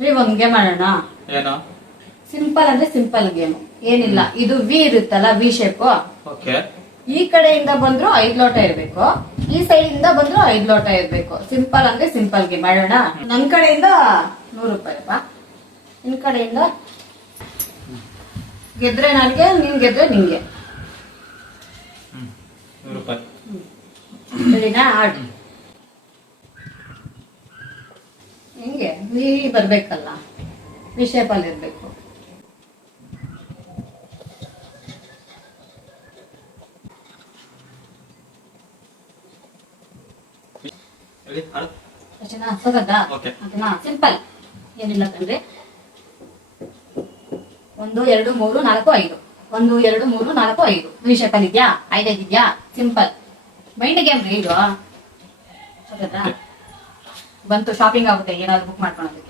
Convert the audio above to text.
ರೀ ಒಂದ್ ಗೇಮ್ ಆಡೋಣ. ಏನು? ಸಿಂಪಲ್ ಅಂದ್ರೆ ಸಿಂಪಲ್ ಗೇಮ್ ಏನಿಲ್ಲ. ಇದು ವಿ ಇರುತ್ತಲ್ಲ, ವಿ ಶೇಪ್. ಓಕೆ. ಈ ಕಡೆಯಿಂದ ಬಂದ್ರು 5 ಲೋಟ ಇರ್ಬೇಕು, ಈ ಸೈಡ್ ಇಂದ ಬಂದ್ರು 5 ಲೋಟ ಇರ್ಬೇಕು. ಸಿಂಪಲ್ ಅಂದ್ರೆ ಸಿಂಪಲ್ ಗೇಮ್ ಆಡೋಣ. ನನ್ ಕಡೆಯಿಂದ 100 ರೂಪಾಯಿಪ್ಪ, ನಿನ್ ಕಡೆಯಿಂದ ಗೆದ್ರೆ ನನಗೆ, ನೀನ್ ಗೆದ್ರೆ ನಿಂಗೆ. 100 ರೂಪಾಯಿ. ಸರಿನಾ? ಆಡ್. ಹಿಂಗೆ ನೀ ಬರ್ಬೇಕಲ್ಲ, ವಿ ಶೇಪ್ ಅಲ್ಲಿ ಇರ್ಬೇಕು. ಸಿಂಪಲ್ ಏನಿಲ್ಲ ಕಣ್ರಿ. 1 2 3 4 5, 1 2 3 4 5 ವಿ ಶೇಪ್ ಅಲ್ಲಿ ಇದ್ಯಾ? 5 ಇದ್ಯಾ? ಸಿಂಪಲ್ ಮೈಂಡ್ ಗೇಮ್ ರೀ ಇದು. ಬಂತು, ಶಾಪಿಂಗ್ ಆಗುತ್ತೆ ಏನಾದ್ರು ಬುಕ್ ಮಾಡ್ಕೊಳ್ಳೋದು.